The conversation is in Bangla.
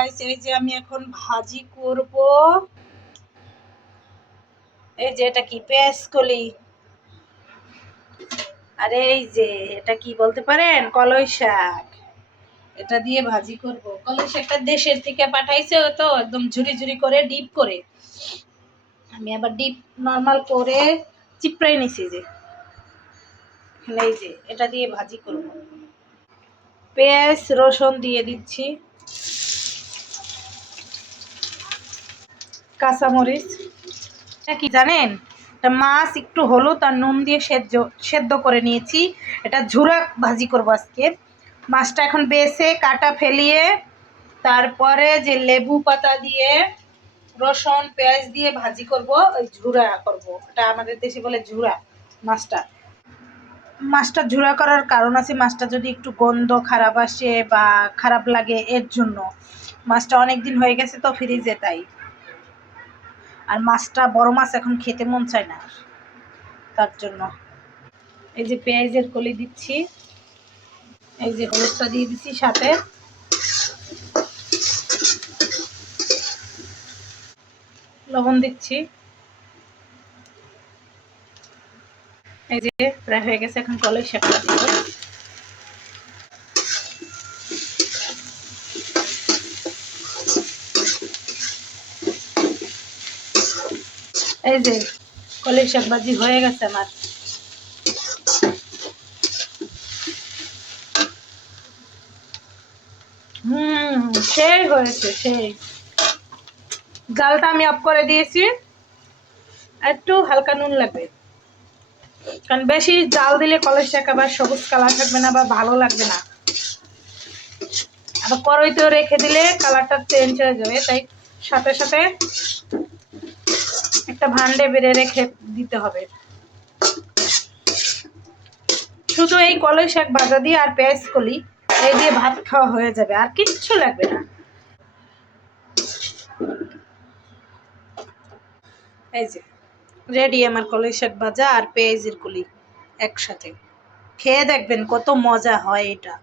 গাইস, এই যে আমি এখন ভাজি করব। এই যে এটা কি পেঁয়াজ কলি, আরে এই যে এটা কি বলতে পারেন, কলই শাক। এটা দিয়ে ভাজি করব। কলই শাকটা দেশের থেকে পাঠাইছে, তো একদম ঝুরি ঝুরি করে ডিপ করে। আমি আবার ডিপ নরমাল করে চিপড়াই নিছি। যে এই যে এটা দিয়ে ভাজি করব। পেঁয়াজ রসুন দিয়ে দিচ্ছি, কাঁচামরিচ। এটা কি জানেন, এটা মাছ একটু হলুদ আর নুন দিয়ে সেদ্ধ করে নিয়েছি। এটা ঝুরা ভাজি করব আজকে। মাছটা এখন বেছে কাটা ফেলিয়ে তারপরে যে লেবু পাতা দিয়ে রসুন পেঁয়াজ দিয়ে ভাজি করব, ওই ঝুরা করব। এটা আমাদের দেশে বলে ঝুরা। মাছটা ঝুরা করার কারণ আছে, মাছটা যদি একটু গন্ধ খারাপ আসে বা খারাপ লাগে এর জন্য। মাছটা অনেক দিন হয়ে গেছে তো ফ্রিজে, তাই। আর মাছটা বড় মাছ এখন খেতে মন চায় না, তার জন্য। এই যে পেঁয়াজের কলি দিচ্ছি, এই যে হলুদটা দিয়ে দিচ্ছি, সাথে লবণ দিচ্ছি। এই যে প্রায় হয়ে গেছে, এখন কলাই শাকটা দিব। এই যে কলাই শাক ভাজি হয়ে গেছে আমার। সেই হয়েছে, সেই। জালটা আমি অফ করে দিয়েছি, একটু হালকা নুন লাগবে, কারণ বেশি জাল দিলে কলাই শাক আবার সবুজ কালার থাকবে না বা ভালো লাগবে না। আবার কড়াইতেও রেখে দিলে কালারটা চেঞ্জ হয়ে যাবে, তাই সাথে সাথে একটা ভান্ডে বেড়ে রেখে দিতে হবে। শুধু এই কলাই শাক ভাজা দিয়ে আর পেঁয়াজ কলি এই দিয়ে ভাত খাওয়া হয়ে যাবে, আর কিচ্ছু লাগবে না। এই যে রেডি আমার কলাই শাক ভাজা আর পেঁয়াজের কলি একসাথে। খেয়ে দেখবেন কত মজা হয় এটা।